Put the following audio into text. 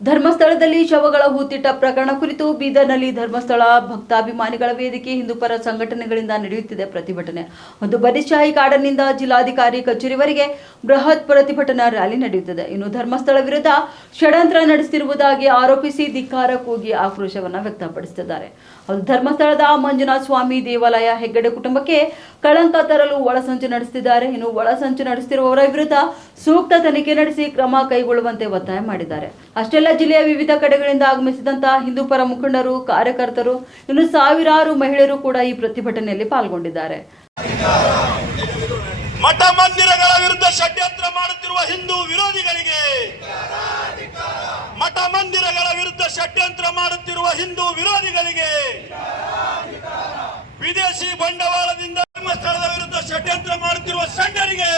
ಧನ್ಯವಾದ ಧರ್ಮಸ್ಥಳದಲ್ಲಿ ಶವಗಳ ಹೂತಿಟ್ಟ ಪ್ರಕರಣ ಕುರಿತು ಬೀದರ್ನಲ್ಲಿ ಧರ್ಮಸ್ಥಳ ಭಕ್ತಾಭಿಮಾನಿಗಳ ವೇದಿಕೆ ಹಿಂದೂಪರ ಸಂಘಟನೆಗಳಿಂದ ನಡೆಯುತ್ತಿದೆ ಪ್ರತಿಭಟನೆ. ಒಂದು ಬರಿಶಾಹಿ ಕಾಡನ್ನಿಂದ ಜಿಲ್ಲಾಧಿಕಾರಿ ಕಚೇರಿವರೆಗೆ ಬೃಹತ್ ಪ್ರತಿಭಟನಾ ರ್ಯಾಲಿ ನಡೆಯುತ್ತಿದೆ. ಇನ್ನು ಧರ್ಮಸ್ಥಳ ವಿರುದ್ಧ ಷಡ್ಯಂತ್ರ ನಡೆಸುತ್ತಿರುವುದಾಗಿ ಆರೋಪಿಸಿ ಧಿಕ್ಕಾರ ಕೂಗಿ ಆಕ್ರೋಶವನ್ನು ವ್ಯಕ್ತಪಡಿಸುತ್ತಿದ್ದಾರೆ. ಅದು ಧರ್ಮಸ್ಥಳದ ಮಂಜುನಾಥ ಸ್ವಾಮಿ ದೇವಾಲಯ ಹೆಗ್ಗಡೆ ಕುಟುಂಬಕ್ಕೆ ಕಳಂಕ ತರಲು ಒಳಸಂಚು ನಡೆಸುತ್ತಿದ್ದಾರೆ. ಇನ್ನು ಒಳಸಂಚು ನಡೆಸುತ್ತಿರುವವರ ವಿರುದ್ಧ ಸೂಕ್ತ ತನಿಖೆ ನಡೆಸಿ ಕ್ರಮ ಕೈಗೊಳ್ಳುವಂತೆ ಒತ್ತಾಯ ಮಾಡಿದ್ದಾರೆ. ಅಷ್ಟೆಲ್ಲ ಜಿಲ್ಲೆಯ ವಿವಿಧ ಕಡೆಗಳಿಂದ ಆಗಮಿಸಿದಂತಹ ಹಿಂದೂಪರ ಮುಖಂಡರು, ಕಾರ್ಯಕರ್ತರು, ಇನ್ನು ಸಾವಿರಾರು ಮಹಿಳೆಯರು ಕೂಡ ಈ ಪ್ರತಿಭಟನೆಯಲ್ಲಿ ಪಾಲ್ಗೊಂಡಿದ್ದಾರೆ. ಮಠ ಮಂದಿರಗಳ ವಿರುದ್ಧ ಷಡ್ಯಂತ್ರ ಮಾಡುತ್ತಿರುವ ಹಿಂದೂ ವಿರೋಧಿಗಳಿಗೆ ಮಠ ಮಂದಿರಗಳ ವಿರುದ್ಧ ಷಡ್ಯಂತ್ರ ಮಾಡುತ್ತಿರುವ ಹಿಂದೂ ವಿರೋಧಿಗಳಿಗೆ ವಿದೇಶಿ ಬಂಡವಾಳದಿಂದ ಧರ್ಮಸ್ಥಳದ ವಿರುದ್ಧ ಷಡ್ಯಂತ್ರ ಮಾಡುತ್ತಿರುವ ಷಡ್ಡರಿಗೆ